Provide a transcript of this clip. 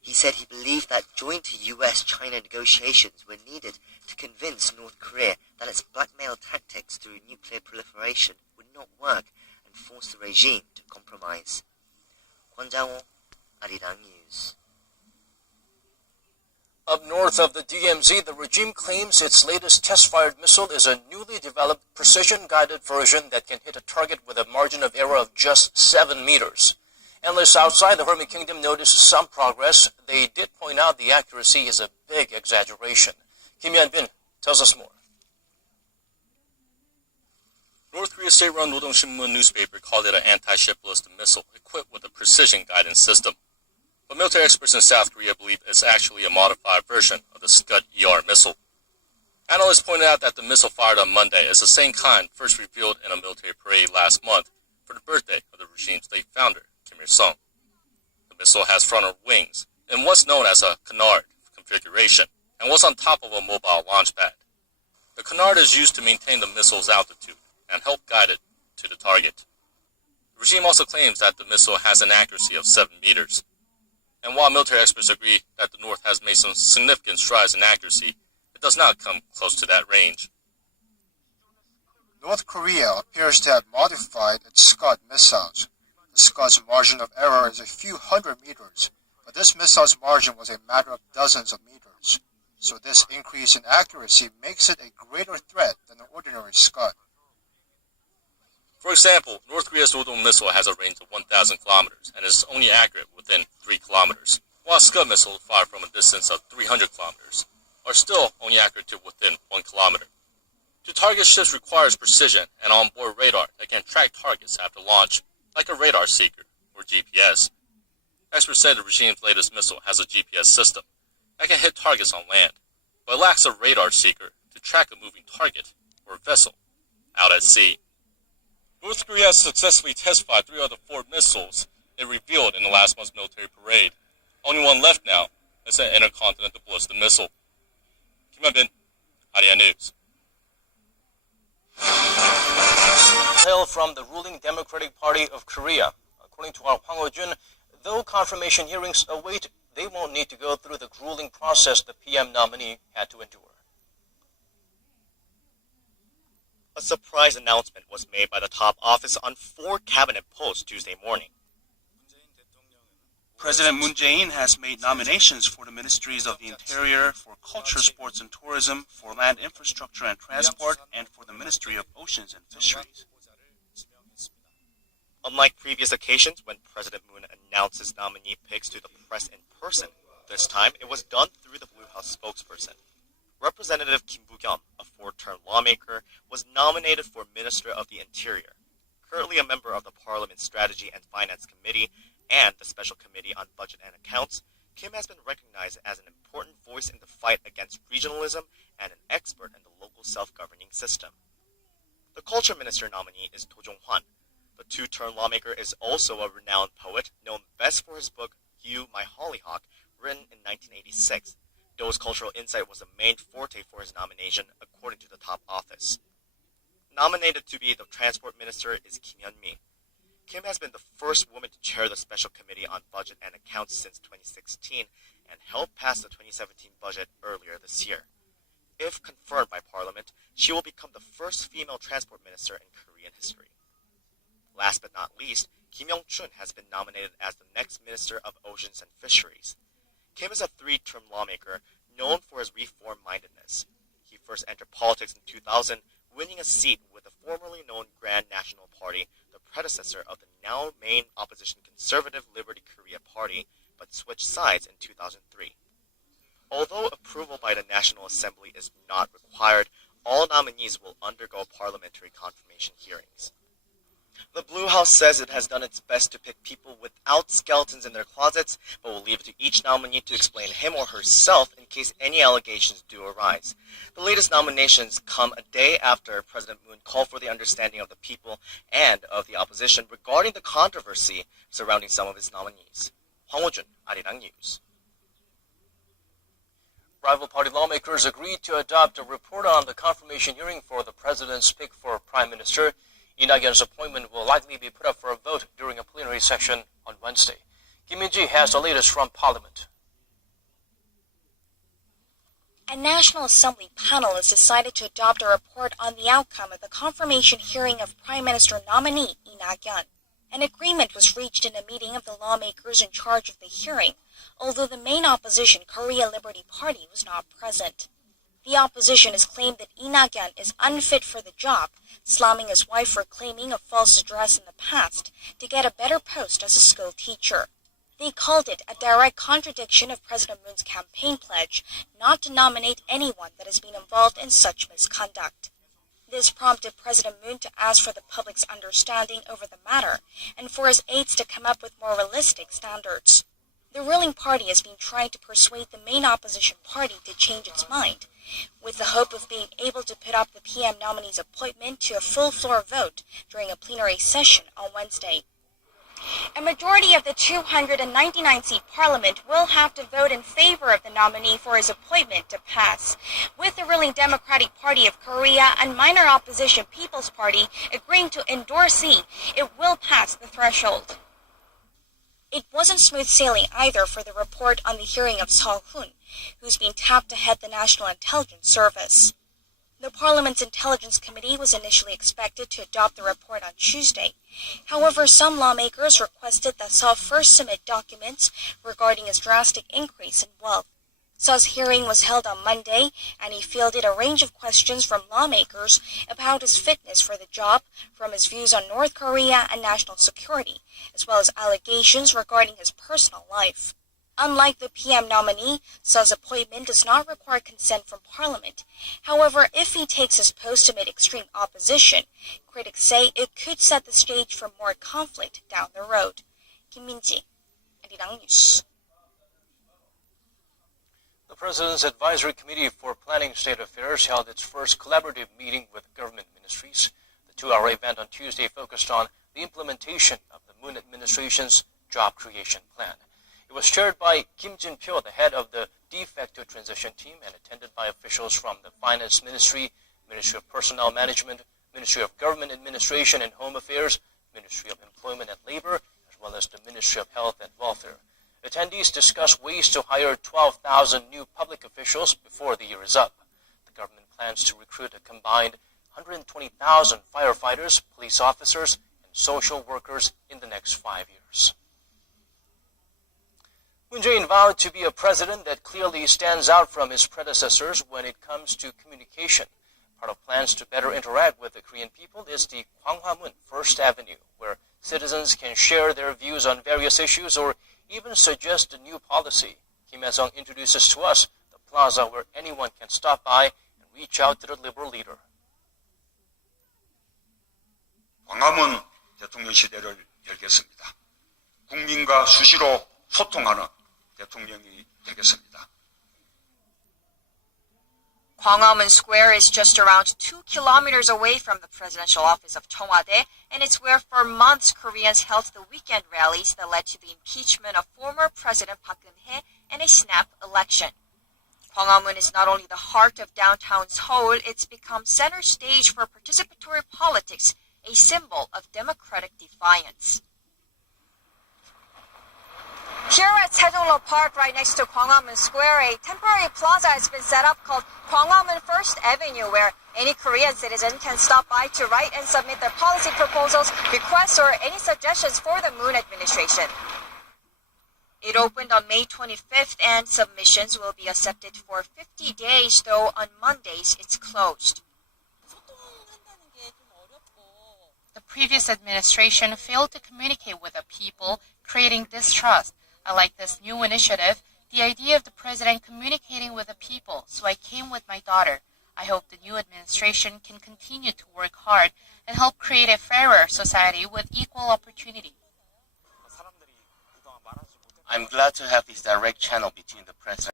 He said he believed that joint US-China negotiations were needed to convince North Korea that its blackmail tactics through nuclear proliferation would not work and force the regime to compromise. 권장호, 아리랑 뉴스. Up north of the DMZ, the regime claims its latest test-fired missile is a newly developed precision-guided version that can hit a target with a margin of error of just 7 meters. Analysts outside the Hermit Kingdom noticed some progress. They did point out the accuracy is a big exaggeration. Kim Hyun-bin tells us more. North Korea's state-run Rodong Shinmun newspaper called it an anti-ship ballistic missile equipped with a precision guidance system. But military experts in South Korea believe it's actually a modified version of the Scud-ER missile. Analysts pointed out that the missile fired on Monday is the same kind first revealed in a military parade last month for the birthday of the regime's late founder, Kim Il-sung. The missile has frontal wings in what's known as a canard configuration and was on top of a mobile launch pad. The canard is used to maintain the missile's altitude and help guide it to the target. The regime also claims that the missile has an accuracy of 7 meters. And while military experts agree that the North has made some significant strides in accuracy, it does not come close to that range. North Korea appears to have modified its Scud missiles. The Scud's margin of error is a few hundred meters, but this missile's margin was a matter of dozens of meters. So this increase in accuracy makes it a greater threat than an ordinary Scud. For example, North Korea's Rodong missile has a range of 1,000 kilometers and is only accurate within 3 kilometers, while Scud missiles fired from a distance of 300 kilometers are still only accurate to within 1 kilometer. To target ships requires precision and onboard radar that can track targets after launch, like a radar seeker or GPS. Experts say the regime's latest missile has a GPS system that can hit targets on land, but it lacks a radar seeker to track a moving target or vessel out at sea. North Korea has successfully test-fired 3 of the 4 missiles it revealed in the last month's military parade. Only one left now is an intercontinental ballistic missile. Kim Hyun-bin, Arirang News. Hail from the ruling Democratic Party of Korea. According to our Hwang Ho-jun, though confirmation hearings await, they won't need to go through the grueling process the PM nominee had to endure. A surprise announcement was made by the top office on 4 cabinet posts Tuesday morning. President Moon Jae-in has made nominations for the Ministries of the Interior, for Culture, Sports and Tourism, for Land Infrastructure and Transport, and for the Ministry of Oceans and Fisheries. Unlike previous occasions when President Moon announced his nominee picks to the press in person, this time it was done through the Blue House spokesperson. Representative Kim Bu-kyum, a 4-term lawmaker, was nominated for Minister of the Interior. Currently a member of the Parliament's Strategy and Finance Committee and the Special Committee on Budget and Accounts, Kim has been recognized as an important voice in the fight against regionalism and an expert in the local self-governing system. The Culture Minister nominee is To Jong-hwan. The 2-term lawmaker is also a renowned poet, known best for his book, You, My Hollyhock, written in 1986. Do's cultural insight was the main forte for his nomination, according to the top office. Nominated to be the transport minister is Kim Hyun-mi. Kim has been the first woman to chair the Special Committee on Budget and Accounts since 2016 and helped pass the 2017 budget earlier this year. If confirmed by Parliament, she will become the first female transport minister in Korean history. Last but not least, Kim Yong-chun has been nominated as the next Minister of Oceans and Fisheries. Kim is a 3-term lawmaker known for his reform-mindedness. He first entered politics in 2000, winning a seat with the formerly known Grand National Party, the predecessor of the now main opposition Conservative Liberty Korea Party, but switched sides in 2003. Although approval by the National Assembly is not required, all nominees will undergo parliamentary confirmation hearings. The Blue House says it has done its best to pick people without skeletons in their closets, but will leave it to each nominee to explain him or herself in case any allegations do arise. The latest nominations come a day after President Moon called for the understanding of the people and of the opposition regarding the controversy surrounding some of his nominees. Hwang Ho-jun, Arirang News. Rival party lawmakers agreed to adopt a report on the confirmation hearing for the president's pick for prime minister. Lee Na-kyun's appointment will likely be put up for a vote during a plenary session on Wednesday. Kim Min-ji has the latest from Parliament. A National Assembly panel has decided to adopt a report on the outcome of the confirmation hearing of Prime Minister nominee Lee Na-kyun. An agreement was reached in a meeting of the lawmakers in charge of the hearing, although the main opposition, Korea Liberty Party, was not present. The opposition has claimed that Lee Na-kyun is unfit for the job, slamming his wife for claiming a false address in the past to get a better post as a school teacher. They called it a direct contradiction of President Moon's campaign pledge not to nominate anyone that has been involved in such misconduct. This prompted President Moon to ask for the public's understanding over the matter and for his aides to come up with more realistic standards. The ruling party has been trying to persuade the main opposition party to change its mind, with the hope of being able to put up the PM nominee's appointment to a full floor vote during a plenary session on Wednesday. A majority of the 299-seat parliament will have to vote in favor of the nominee for his appointment to pass, with the ruling Democratic Party of Korea and minor opposition People's Party agreeing to endorse Lee. It will pass the threshold. It wasn't smooth sailing either for the report on the hearing of Seo Hoon, who's been tapped to head the National Intelligence Service. The Parliament's Intelligence Committee was initially expected to adopt the report on Tuesday. However, some lawmakers requested that Seo first submit documents regarding his drastic increase in wealth. Seo's hearing was held on Monday, and he fielded a range of questions from lawmakers about his fitness for the job, from his views on North Korea and national security, as well as allegations regarding his personal life. Unlike the PM nominee, Seo's appointment does not require consent from Parliament. However, if he takes his post amid extreme opposition, critics say it could set the stage for more conflict down the road. Kim Min-ji, Arirang News. The President's Advisory Committee for Planning State Affairs held its first collaborative meeting with government ministries. The 2-hour event on Tuesday focused on the implementation of the Moon administration's job creation plan. It was chaired by Kim Jin-pyo, the head of the de facto transition team, and attended by officials from the Finance Ministry, Ministry of Personnel Management, Ministry of Government Administration and Home Affairs, Ministry of Employment and Labor, as well as the Ministry of Health and Welfare. Attendees discussed ways to hire 12,000 new public officials before the year is up. The government plans to recruit a combined 120,000 firefighters, police officers, and social workers in the next 5 years. Moon Jae-in vowed to be a president that clearly stands out from his predecessors when it comes to communication. Part of plans to better interact with the Korean people is the Gwanghwamun First Avenue, where citizens can share their views on various issues or even suggest a new policy. Kim Ha-sung introduces to us the plaza where anyone can stop by and reach out to the liberal leader. 광화문 대통령 시대를 열겠습니다. 국민과 수시로 소통하는 대통령이 되겠습니다. Gwanghwamun Square is just around 2 kilometers away from the presidential office of Cheongwade, and it's where for months Koreans held the weekend rallies that led to the impeachment of former President Park Geun-hye and a snap election. Gwanghwamun is not only the heart of downtown Seoul, it's become center stage for participatory politics, a symbol of democratic defiance. Here at Taedonglo Park, right next to Gwanghwamun Square, a temporary plaza has been set up called Gwanghwamun First Avenue, where any Korean citizen can stop by to write and submit their policy proposals, requests, or any suggestions for the Moon administration. It opened on May 25th, and submissions will be accepted for 50 days, though on Mondays it's closed. The previous administration failed to communicate with the people, creating distrust. I like this new initiative, the idea of the president communicating with the people, so I came with my daughter. I hope the new administration can continue to work hard and help create a fairer society with equal opportunity. I'm glad to have this direct channel between the president